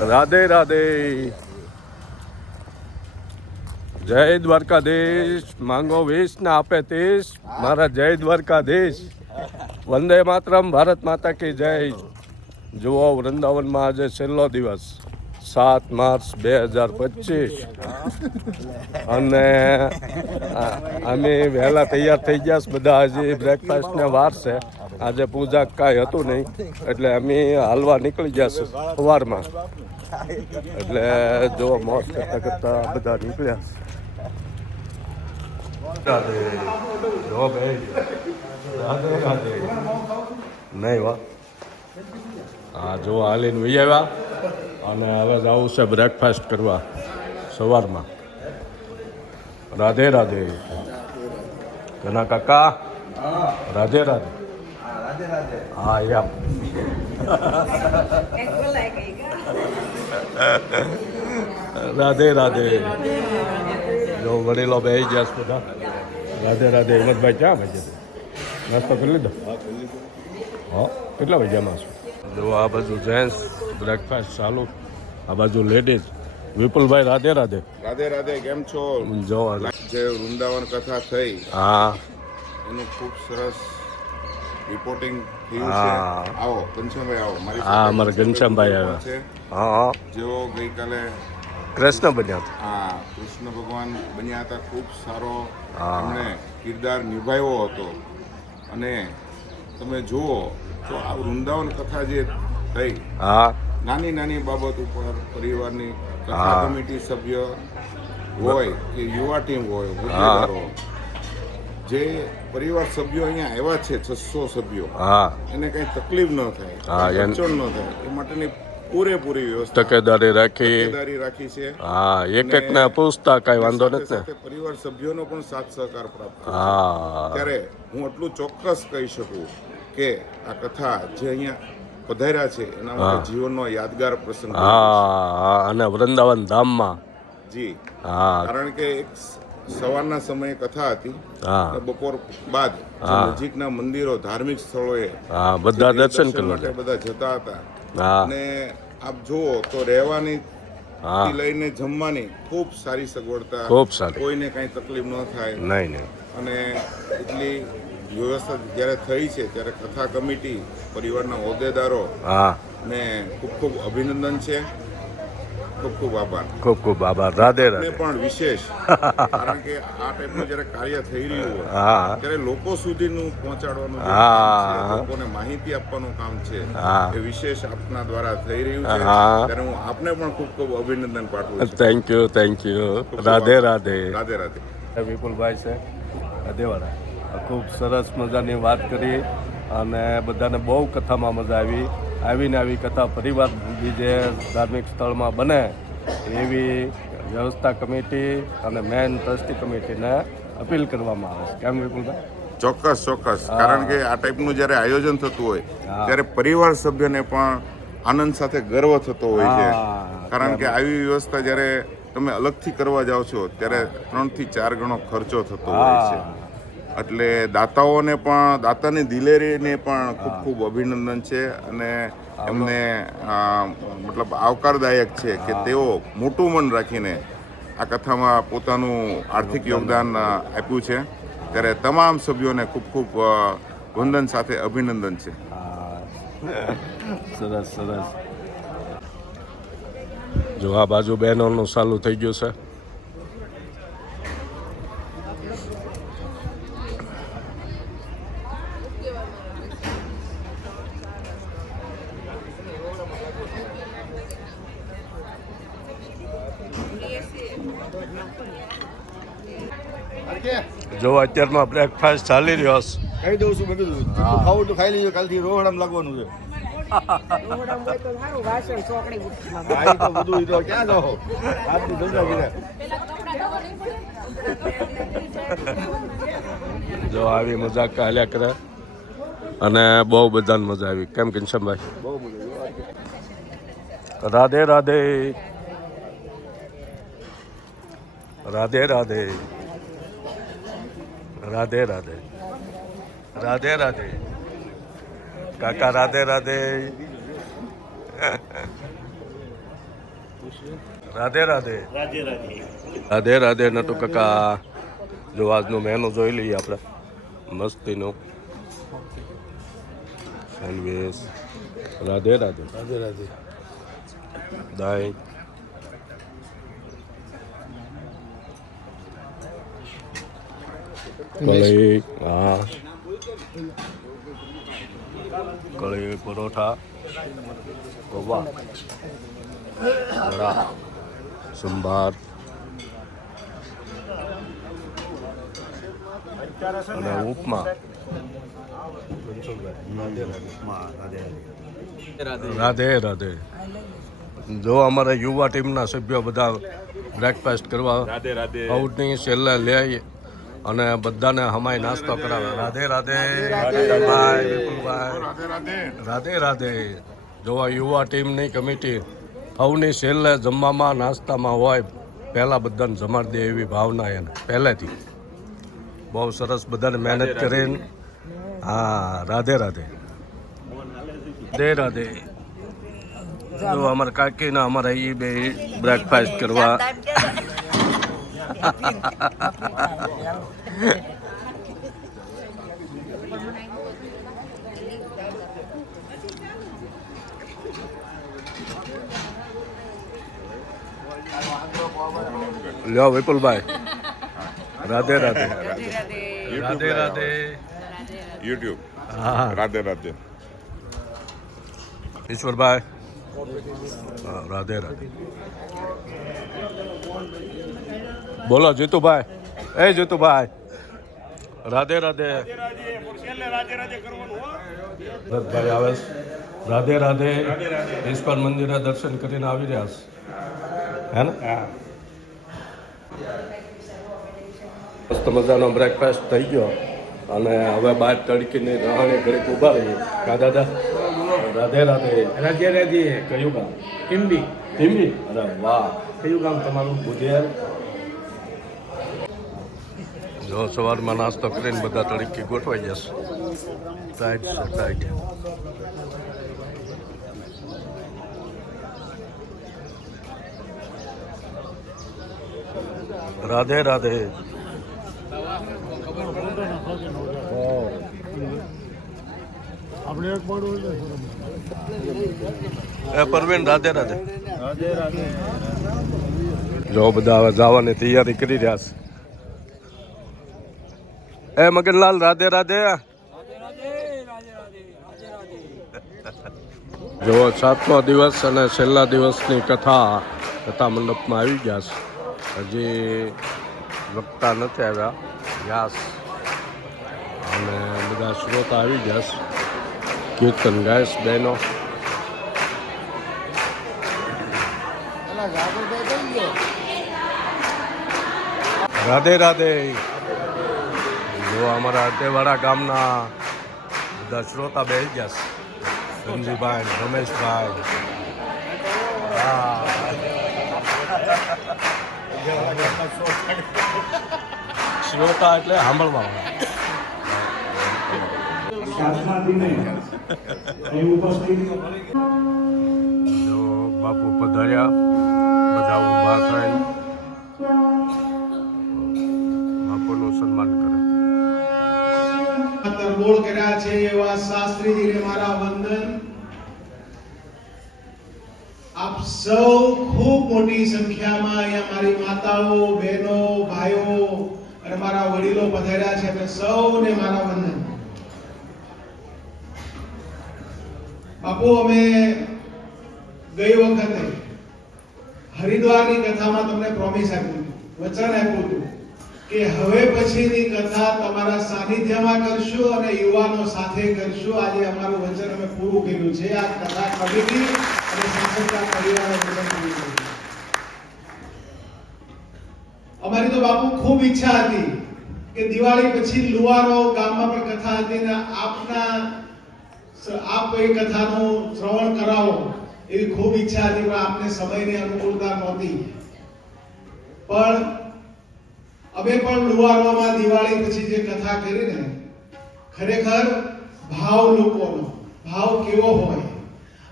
રાધે રાધે. જય દ્વારકાધીશ. માંગો વીસ ને આપે 30. મારા જય દ્વારકાધીશ. વંદે માતરમ. ભારત માતા કી જય. જુઓ વૃંદાવનમાં આજે છેલ્લો દિવસ 7 માર્ચ 2025 અને અમે વહેલા તૈયાર થઈ ગયા છે બધા. હજી બ્રેકફાસ્ટને વાર છે. આજે પૂજા કાંઈ હતું નહીં એટલે અમે હાલવા નીકળી ગયા છે સવારમાં. એટલે જો મોજ કરતા કરતા બધા નીકળ્યા. રાધે જો ભાઈ. રાધે રાધે. નહીં વા. હા જો હાલીને વહી આવ્યા અને હવે જવું છે બ્રેકફાસ્ટ કરવા સવારમાં. રાધે રાધે. ઘણા કાકા. રાધે રાધે. હા યા. રાધે રાધે. જો વડીલો બેસી ગયા છે બધા. રાધે રાધે. હિંમતભાઈ ક્યાં ભાઈ નાસ્તો કરી લીધો? હા કેટલા વાગ્યામાં છો? જો આ બાજુ જેન્ટ્સ બ્રેકફાસ્ટ ચાલુ, આ બાજુ લેડીઝ. વિપુલભાઈ રાધે રાધે. રાધે રાધે. કેમ છો? જો જે વૃંદાવન કથા થઈ હા એનું ખૂબ સરસ રિપોર્ટિંગ થયું છે. આવો ઘનશ્યામભાઈ આવો. મારી હા અમારા ઘનશ્યામભાઈ આવ્યા છે. હા જેઓ ગઈકાલે કૃષ્ણ બન્યા હતા. હા કૃષ્ણ ભગવાન બન્યા હતા. ખૂબ સારો એમણે કિરદાર નિભાવ્યો હતો. અને તમે જુઓ તો આ વૃંદાવન કથા જે થઈ, હા નાની નાની બાબત ઉપર પરિવારની કથા કમિટી સભ્ય હોય કે યુવા ટીમ હોય, હોદ્દેદારો, જે પરિવાર સભ્યો અહીંયા આવ્યા છે 600 સભ્યો, હા એને કંઈ તકલીફ ન થાય, અડચણ ન થાય એ માટેની પૂરેપૂરી વ્યવસ્થા તકેદારી રાખી રાખી છે. હા એક ને પૂછતા કઈ વાંધો નથી ને. પરિવાર સભ્યોનો પણ સાથ સહકાર પ્રાપ્ત થયો. હા ત્યારે હું એટલું ચોક્કસ કહી શકું કે આ કથા જે અહીંયા પધાર્યા છે એના માટે જીવનનો યાદગાર પ્રસંગ. હા અને વૃંદાવન ધામમાં જી હા કારણ કે એક સવારના સમયે કથા હતી. હા બપોર બાદ નજીકના મંદિરો, ધાર્મિક સ્થળોએ હા બધા દર્શન કરવા માટે બધા જતા હતા. હા અને આપ જુઓ તો રહેવાની હા થી લઈને જમવાની ખૂબ સારી સગવડતા, ખૂબ સારી, કોઈને કાંઈ તકલીફ ન થાય. નહીં નહીં. અને એટલી વ્યવસ્થા જ્યારે થઈ છે ત્યારે કથા કમિટી, પરિવારના હોદ્દેદારો હા ને ખૂબ ખૂબ અભિનંદન છે. ખૂબ ખૂબ આભાર. ખૂબ ખૂબ આભાર. રાધે ને રાધે. પણ વિશેષ કારણ કે આ ટાઈપનું જ્યારે કાર્ય થઈ રહ્યું હોય હા ત્યારે લોકો સુધીનું પહોંચાડવાનું જે હા. કામ છે, લોકોને માહિતી આપવાનું કામ છે, હા. એ વિશેષ આપના દ્વારા થઈ રહ્યું છે. હા. ત્યારે હું આપને પણ ખૂબ ખૂબ અભિનંદન પાઠવું છું. Thank you thank you. Radhe Radhe. Radhe Radhe. Vipulbhai છે રાધેવાડા. ખૂબ સરસ મજાની વાત કરી અને બધાને બહુ કથામાં મજા આવીને આવી કથા પરિવાર બીજે ધાર્મિક સ્થળમાં બને એવી વ્યવસ્થા કમિટી અને મેન ટ્રસ્ટી કમિટીને અપીલ કરવામાં આવે છે. કેમ વિપુલભાઈ? ચોક્કસ ચોક્કસ. કારણ કે આ ટાઈપનું જ્યારે આયોજન થતું હોય ત્યારે પરિવાર સભ્યને પણ આનંદ સાથે ગર્વ થતો હોય છે. કારણ કે આવી વ્યવસ્થા જ્યારે તમે અલગથી કરવા જાઓ છો ત્યારે 3 થી 4 ગણો ખર્ચો થતો હોય છે. એટલે દાતાઓને પણ, દાતાની દિલેરીને પણ ખૂબ ખૂબ અભિનંદન છે. અને એમને મતલબ આવકારદાયક છે કે તેઓ મોટું મન રાખીને આ કથામાં પોતાનું આર્થિક યોગદાન આપ્યું છે. ત્યારે તમામ સભ્યોને ખૂબ ખૂબ વંદન સાથે અભિનંદન છે. સરસ સરસ. જો આ બાજુ બહેનોનું ચાલુ થઈ ગયું છે. જો અત્યારમાં બ્રેકફાસ્ટ ચાલી રહ્યો છે. કહી દઉં છું બધું. ખાવું તો ખાઈ લેજો, કાલથી રોહડામાં લાગવાનું છે. બધું ક્યાં જાઓ? આજની ધંધા કર્યા. જો આવી મજા કાલ્યા કરે અને બહુ બધાને મજા આવી. કેમ ઘનશ્યામભાઈ? બહુ મજા. રાધે રાધે. રાધે રાધે. રાધે રાધે. રાધે રાધે. કાકા રાધે રાધે. રાધે રાધે રાધે રાધે નટુ કાકા. જો આજનો મેનુ જોઈ લઈએ આપણે. મસ્તીનો સેન્ડવીચ. રાધે રાધે રાધે રાધે. દાઈ કળી. હા, કળી પરોઠા, પૌવા, વડા, સંભાર અને ઉપમા. રાધે રાધે. જો અમારા યુવા ટીમના સભ્યો બધા બ્રેકફાસ્ટ કરવા આઉટની છેલ્લે લે અને બધાને હમાય નાસ્તો કરાવે. રાધે રાધે ભાઈ વિપુલભાઈ. રાધે રાધે. જો આ યુવા ટીમની કમિટી સૌની છેલ્લે જમવામાં નાસ્તામાં હોય પહેલાં બધાને જમાડી દે એવી ભાવના એને પહેલેથી. બહુ સરસ બધાને મહેનત કરીને. હા, રાધે રાધે રાધે રાધે. જો અમારા કાકીના અમારા એ બે બ્રેકફાસ્ટ કરવા. લ્યો વિપુલભાઈ. રાધે રાધે રાધે રાધે. યુટ્યુબ. હા, રાધે રાધે. ઈશ્વરભાઈ. રાધે રાધે. બોલો જીતુભાઈ. એ જીતુભાઈ. રાધે રાધે. ભરતભાઈ આવે છે. રાધે રાધે. ઈશ્વર મંદિરે દર્શન કરીને આવી રહ્યા છે. હે ને? મસ્ત મજાનો બ્રેકફાસ્ટ થઈ ગયો અને હવે બહાર તડકીની રહાણી ઘડીક ઊભા રહીએ. કા દાદા? રાધે રાધે. રાધે રાધે. કયું ગામ? ટીમ્બી. ટીમ્બી. અરે વાહ. કયું ગામ તમારું? બુધેર. જો સવારમાં નાસ્તો કરીને બધા તડકી ગોઠવાઈ જશે. ટાઈટ છે ટાઈટ. રાધે રાધે. એ પરવીન. રાધે રાધે. જો બધા હવે જવાની તૈયારી કરી રહ્યા છે. એ મગનલાલ. રાધે રાધે. જો 7મો દિવસ અને છેલ્લા દિવસની કથા મંડપમાં આવી ગયા છે. હજી વક્તા નથી આવ્યા. વ્યાસ અને બધા શ્રોતા આવી ગયા છે. કીર્તન ગાયસ બહેનો. રાધે રાધે. જો અમારા અટેવાડા ગામના બધા શ્રોતા બેસી ગયા છે. સંજીભાઈ, રમેશભાઈ. શ્રોતા એટલે સાંભળવા. જો બાપુ પધાર્યા. બધા ઊભા થઈને બાપુનું સન્માન કરે. તરબોળ કર્યા છે એવા શાસ્ત્રીજીને મારા વંદન. આપ સૌ ખૂબ મોટી સંખ્યામાં અહીંયા મારી માતાઓ, બહેનો, ભાઈઓ અને મારા વડીલો પધાર્યા છે. અને સૌને મારા વંદન. બાપુ, અમે ગઈ વખતે હરિદ્વારની કથામાં તમને પ્રોમિસ આપ્યું હતું, વચન આપ્યું હતું કે હવે પછીની કથા તમારા સાનિધ્યમાં કરશું અને યુવાનો સાથે કરશું. આજે અમારું વચન અમે પૂરું કર્યું છે. આ કથા કમિટી અને સંસ્થા પરિવારે વચન પૂરું કર્યું. અમારી તો બાપુ ખૂબ ઈચ્છા હતી કે દિવાળી પછી લુવારો ગામમાં પણ કથા હતી ને આપ એ કથાનું શ્રવણ કરાવો એવી ખૂબ ઈચ્છા હતી, પણ આપને સમયની અનુકૂળતા નહોતી. પણ અમે પણ લુવારોમાં દિવાળી પછી જે કથા કરીને ખરેખર ભાવ લોકોનો ભાવ કેવો હોય.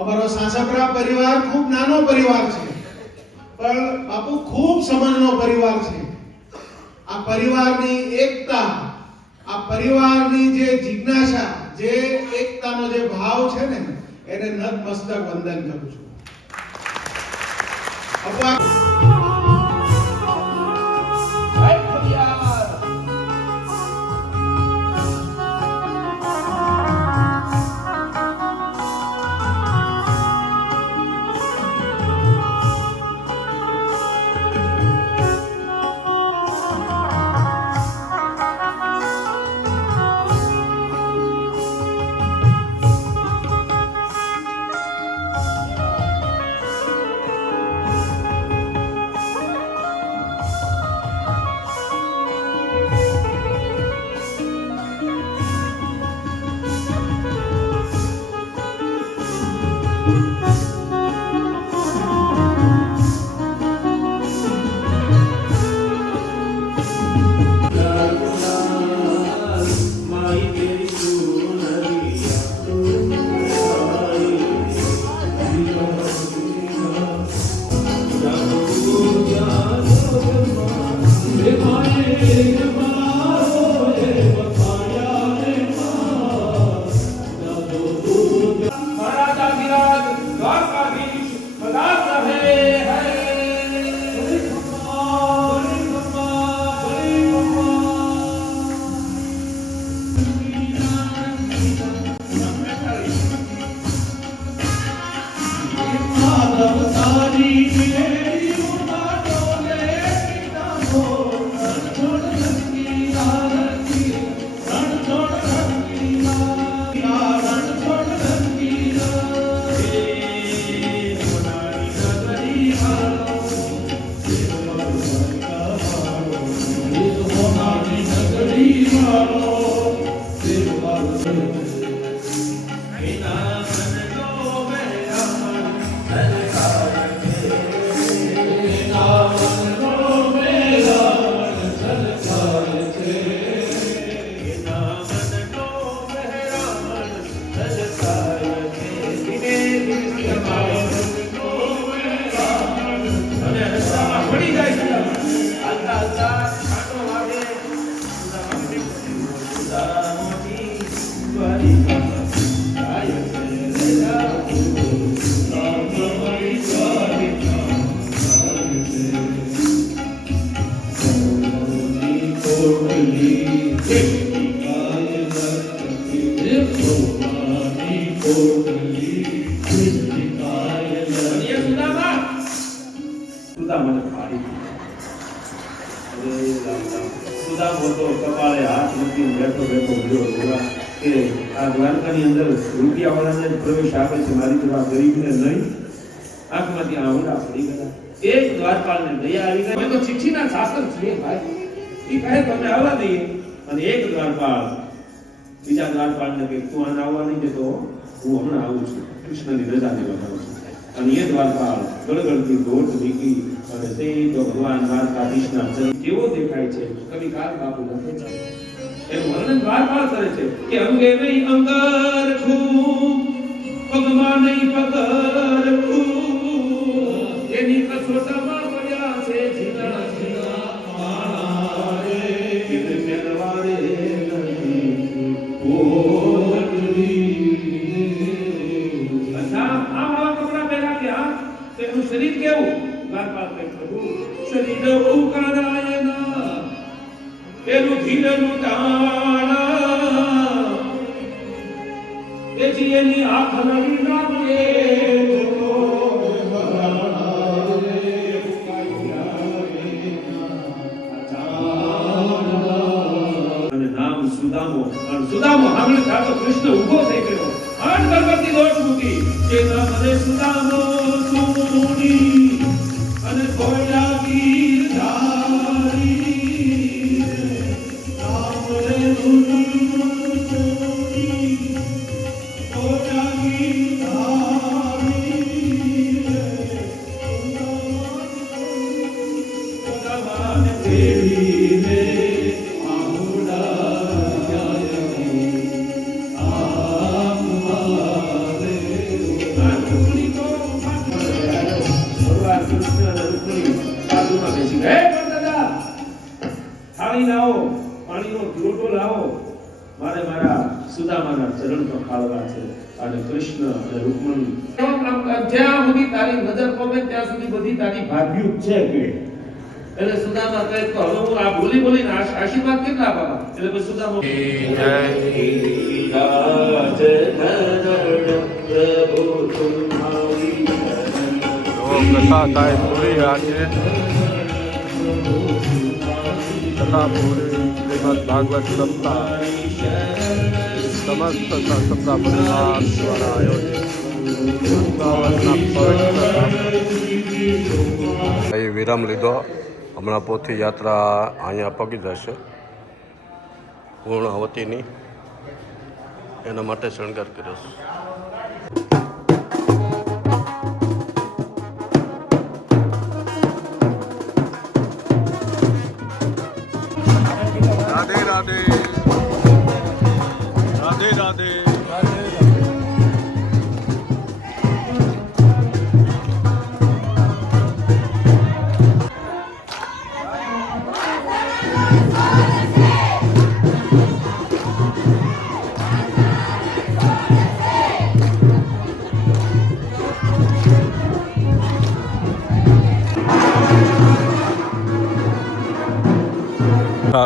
અમારો સાસપરા પરિવાર ખૂબ નાનો પરિવાર છે. પણ બાપુ ખૂબ સમાજનો પરિવાર છે. આ પરિવારની એકતા, આ પરિવારની જે જિજ્ઞાસા, જે એકતાનો જે ભાવ છે ને, એને નતમસ્તક વંદન કરું છું. કેવો દેખાય છે કવિકાર બાપુ લખે છે એનું વર્ણન દ્વારપાળ કરે છે કે અંગે નહીં અંગર ખૂબ પગમાં નહીં પગર ખૂબ એની કસોટામાં પડ્યા છે જીના જીના માળા રે એટલે મેલવારે નથી ઓટલી અચ્છા આ વાળા કપડા પહેર્યા કે આ તેનું શરીર કેવું દ્વારપાળ કહે પ્રભુ શરીર ઉકારાયના એનું ધીરનું તાણા એ જીની આંખ નવી નાખે અને નામ સુદામો સુદામો સાંભળે તો કૃષ્ણ ઉભો થઈ ગયો આઠ ગણપતિ દોષ મૂકી કે નામ રે સુદામો સુની અને કોયલા ગીર ધારી પછી હે દાદા થાળી લાવો, પાણીનો લોટો લાવો, મારે મારા સુદામાના ચરણ પખાળવા છે. અને કૃષ્ણ અને રૂકમણી જ્યાં સુધી તારી નજર પગે ત્યાં સુધી બધી તારી ભાભીઓ છે કે એટલે સુદામા કહે તો હવે હું આ બોલીને આશીર્વાદ કેટલા આપવા? એટલે પછી સુદામા કથા થાય પૂરી આજે કથા પૂરી શ્રીમદ ભાગવત સપ્તાહ સમસ્ત સપ્તાહ પરિવાર દ્વારા આયોજિત વૃંદાવનના પવિત્ર અહીં વિરામ લીધો. હમણાં પોથી યાત્રા અહીંયા પગી જશે પૂર્ણાવતીની, એના માટે શણગાર કર્યો છે. રાધે રાધે રાધે રાધે.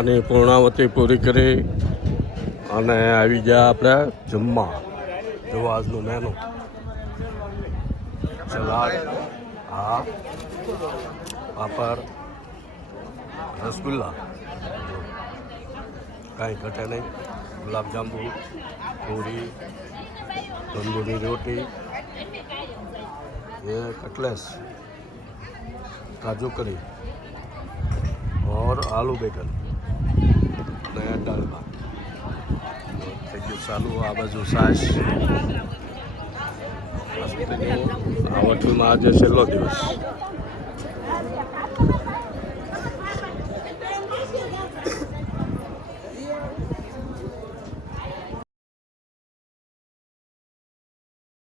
ની પૂર્ણાવતી પૂરી કરી અને આવી ગયા આપણે જમવા. જો આજનું મેનુ સલાડ, હા, પાપડ, રસગુલ્લા, કાંઈ ઘટે નહીં, ગુલાબજાંબુ, પૂરી, તંદૂરી રોટી, ये कटलेस, काजू करी और आलू बेगन नया दालमा થઈ ગયું ચાલુ. આ બાજુ સાસ. આ વખતમાં આજે છેલ્લો દિવસ.